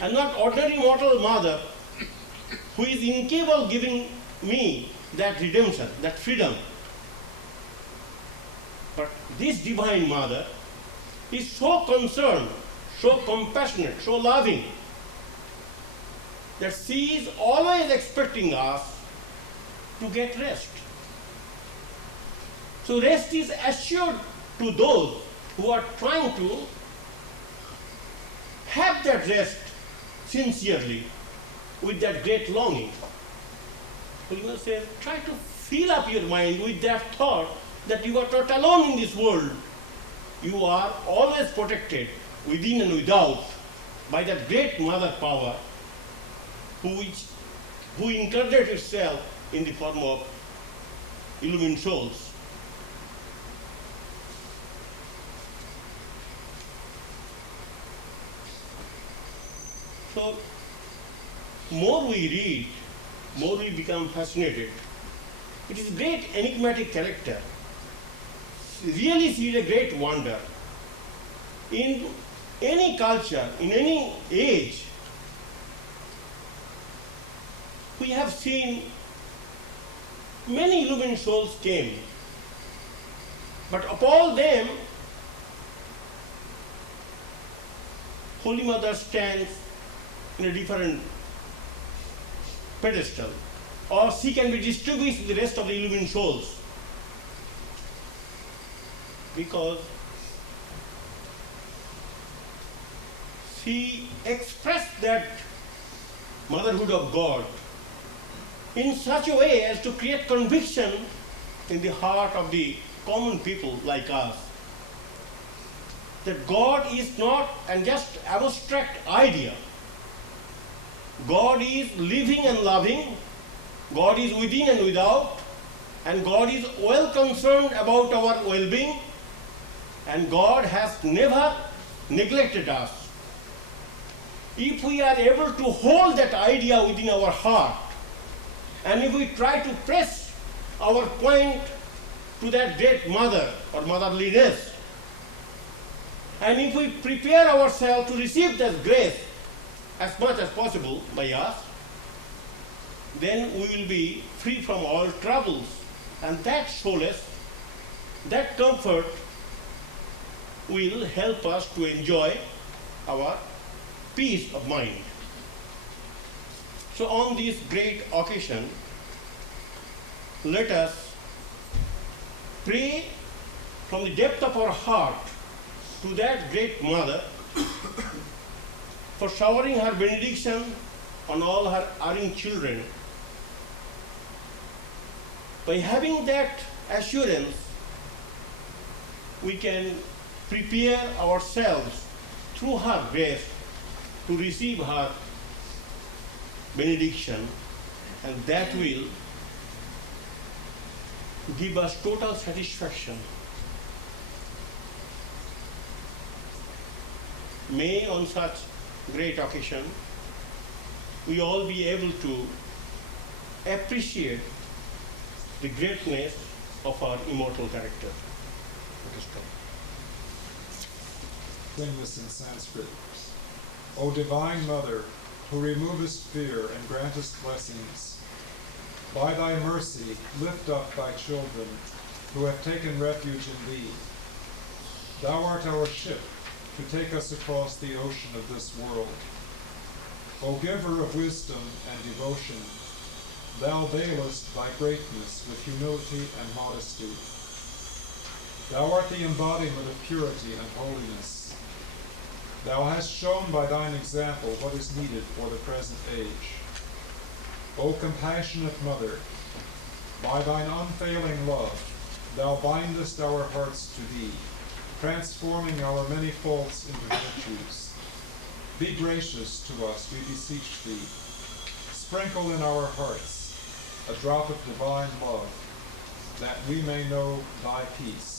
and not ordinary mortal mother who is incapable of giving me that redemption, that freedom. But this divine mother is so concerned, so compassionate, so loving, that she is always expecting us to get rest. So rest is assured to those who are trying to have that rest sincerely with that great longing. So you must say, try to fill up your mind with that thought that you are not alone in this world. You are always protected within and without by that great mother power who incarnates itself in the form of illumined souls. So, more we read, more we become fascinated. It is a great enigmatic character. Really, she is a great wonder. In any culture, in any age, we have seen many illumined souls came, but of all them, Holy Mother stands in a different pedestal, or she can be distinguished with the rest of the illumined souls, because she expressed that motherhood of God in such a way as to create conviction in the heart of the common people like us, that God is not an just abstract idea. God is living and loving, God is within and without, and God is well concerned about our well-being, and God has never neglected us. If we are able to hold that idea within our heart, and if we try to press our point to that great mother or motherliness, and if we prepare ourselves to receive that grace as much as possible by us, then we will be free from all troubles. And that solace, that comfort will help us to enjoy our peace of mind. So on this great occasion, let us pray from the depth of our heart to that great mother for showering her benediction on all her erring children. By having that assurance, we can prepare ourselves through her grace to receive her benediction, and that will give us total satisfaction. May on such great occasion, we all be able to appreciate the greatness of our immortal character. Let us pray. Sing this in Sanskrit. O Divine Mother, who removest fear and grantest blessings, by thy mercy lift up thy children who have taken refuge in thee. Thou art our ship to take us across the ocean of this world. O giver of wisdom and devotion, thou veilest thy greatness with humility and modesty. Thou art the embodiment of purity and holiness. Thou hast shown by thine example what is needed for the present age. O compassionate Mother, by thine unfailing love, thou bindest our hearts to thee, transforming our many faults into virtues. Be gracious to us, we beseech thee. Sprinkle in our hearts a drop of divine love, that we may know thy peace.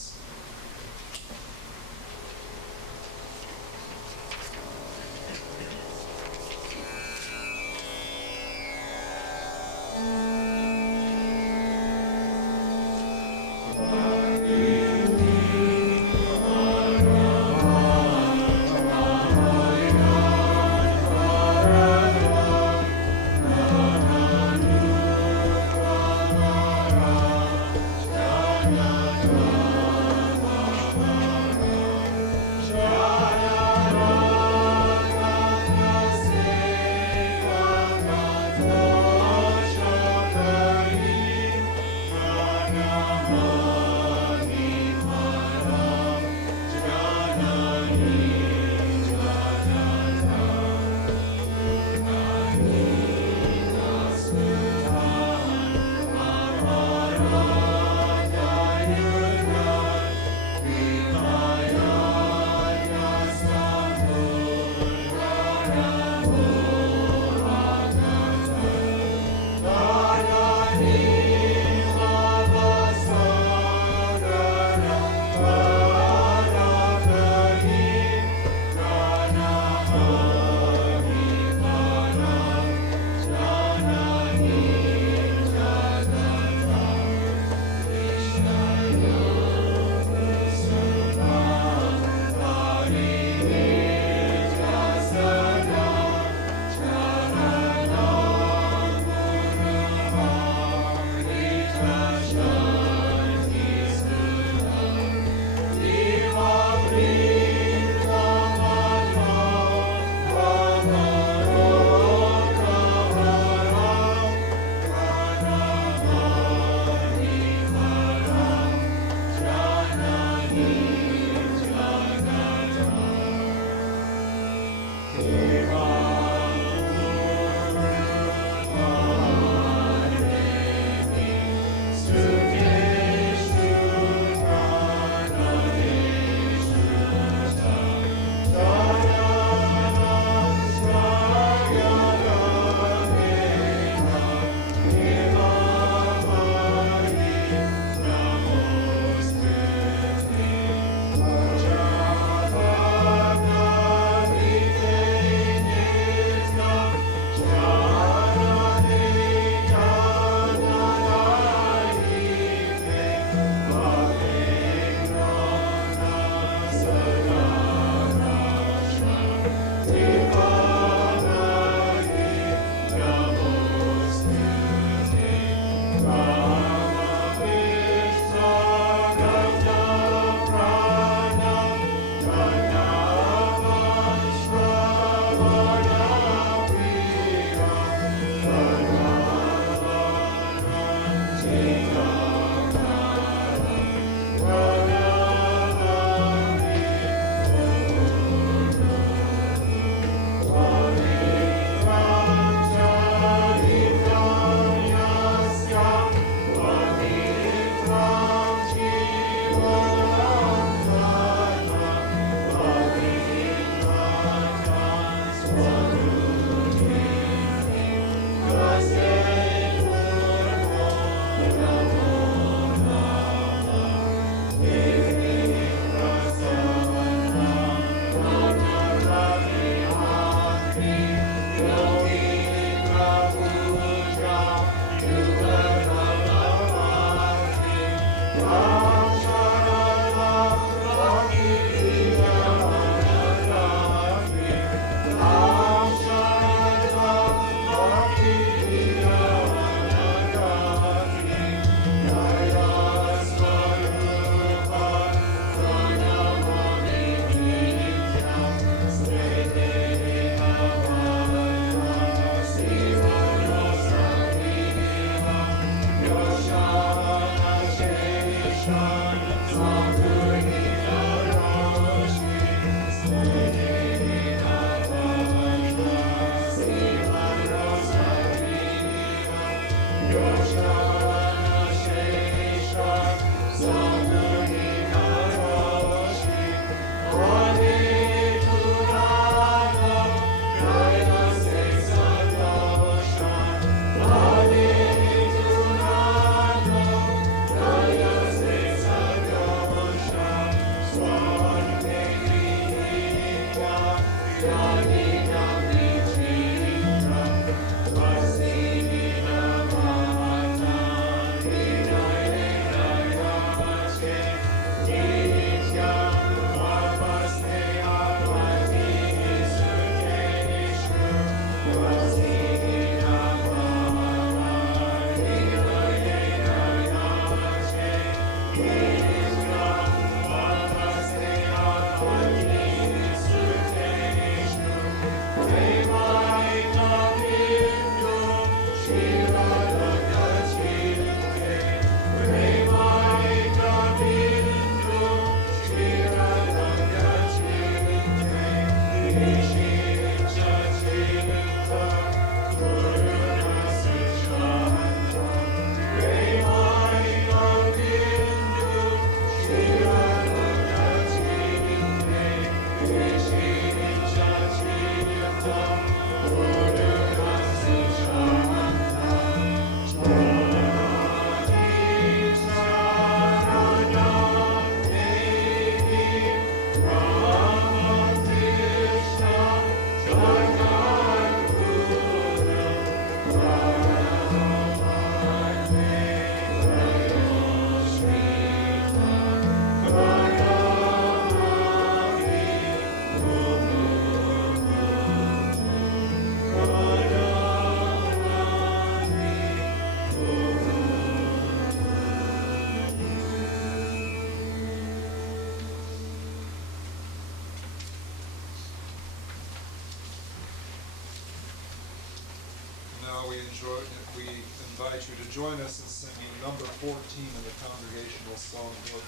we invite you to join us in singing number 14 in the congregational songbook.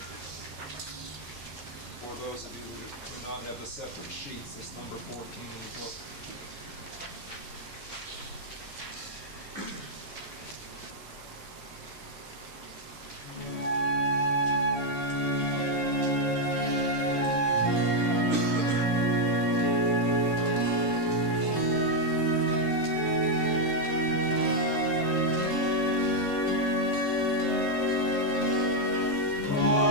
For those of you who do not have the separate sheets, it's number 14 in the book. Mother,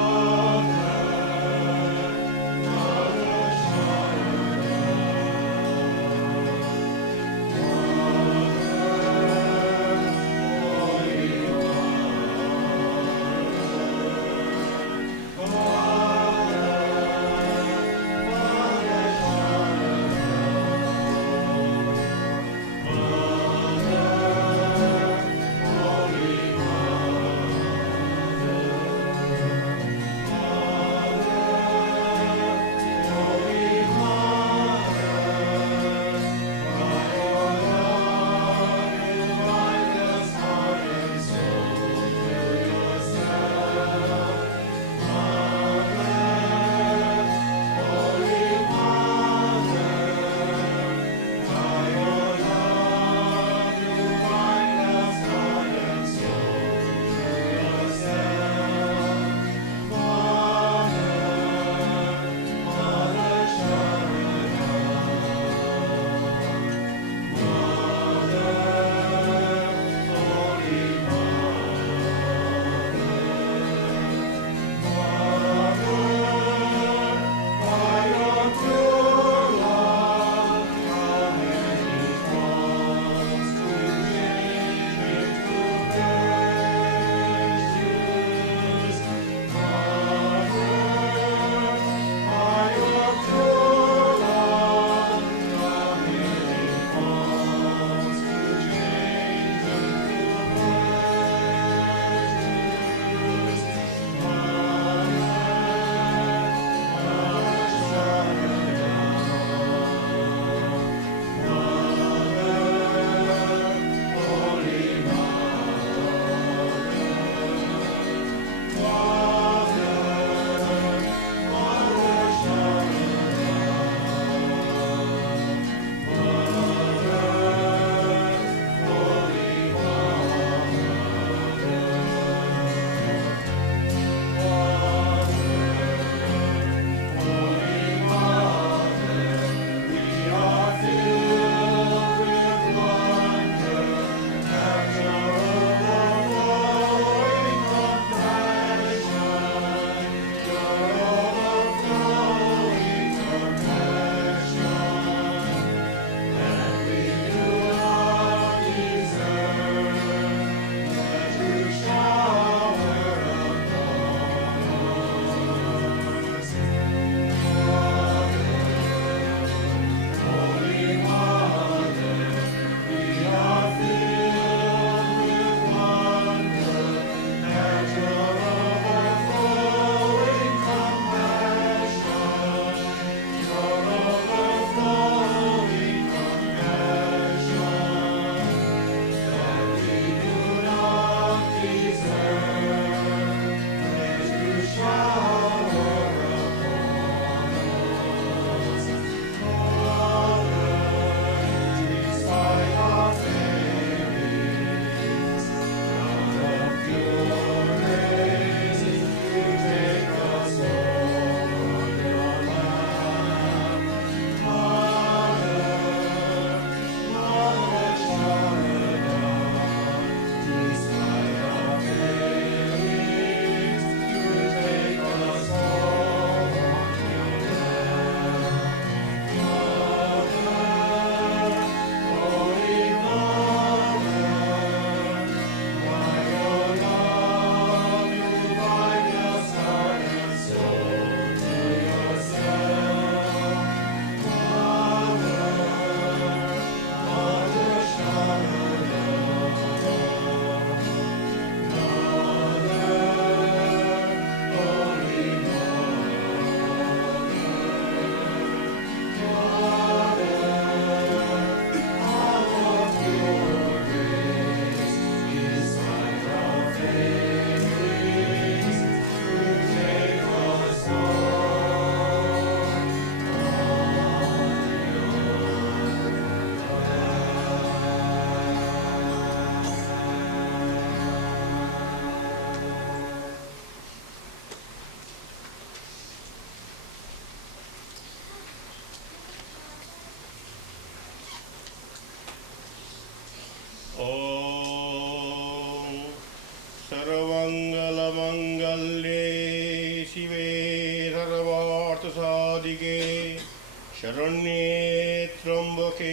शरण्ये त्र्यम्बके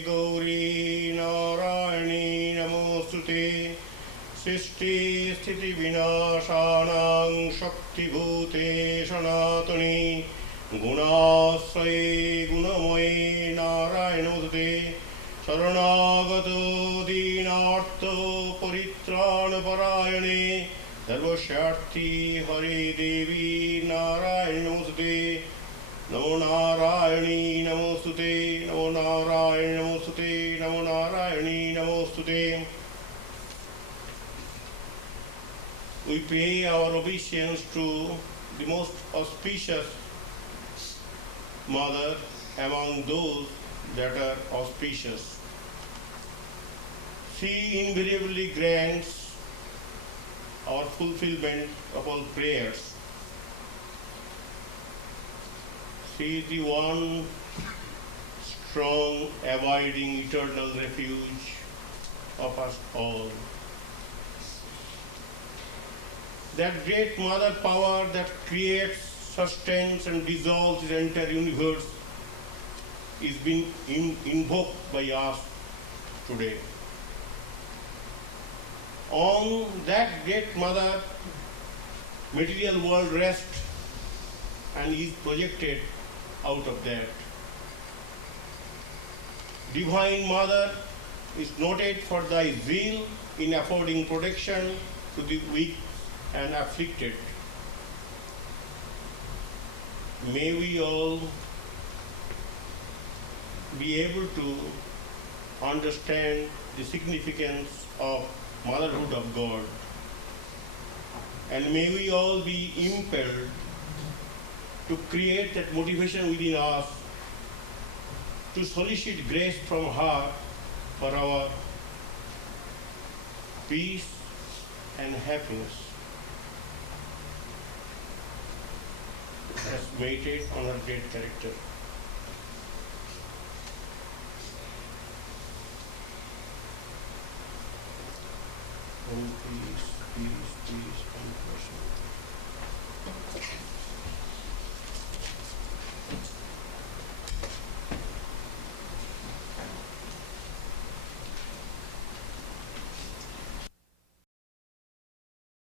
गौरी नारायणी नमोस्तुते सृष्टिस्थितिविनाशानां शक्तिभूते सनातनी गुणाश्रये गुणमये नारायणोदते शरणागत दीनार्थ परित्राणपरायणे सर्वस्यार्थी हरे देवी नारायणोदते नमो नारायणी नमोस्तुते नमो नारायणी नमोस्तुते नमो नारायणी नमोस्तुते. We pay our obeisance to the most auspicious mother among those that are auspicious. She invariably grants our fulfillment of all prayers. She is the one strong, abiding, eternal refuge of us all. That great mother power that creates, sustains and dissolves the entire universe is being invoked by us today. On that great mother, material world rests and is projected out of that. Divine Mother is noted for thy zeal in affording protection to the weak and afflicted. May we all be able to understand the significance of motherhood of God, and may we all be impelled to create that motivation within us to solicit grace from her for our peace and happiness. Let's meditate on her great character. Oh, peace, peace, peace, compassion.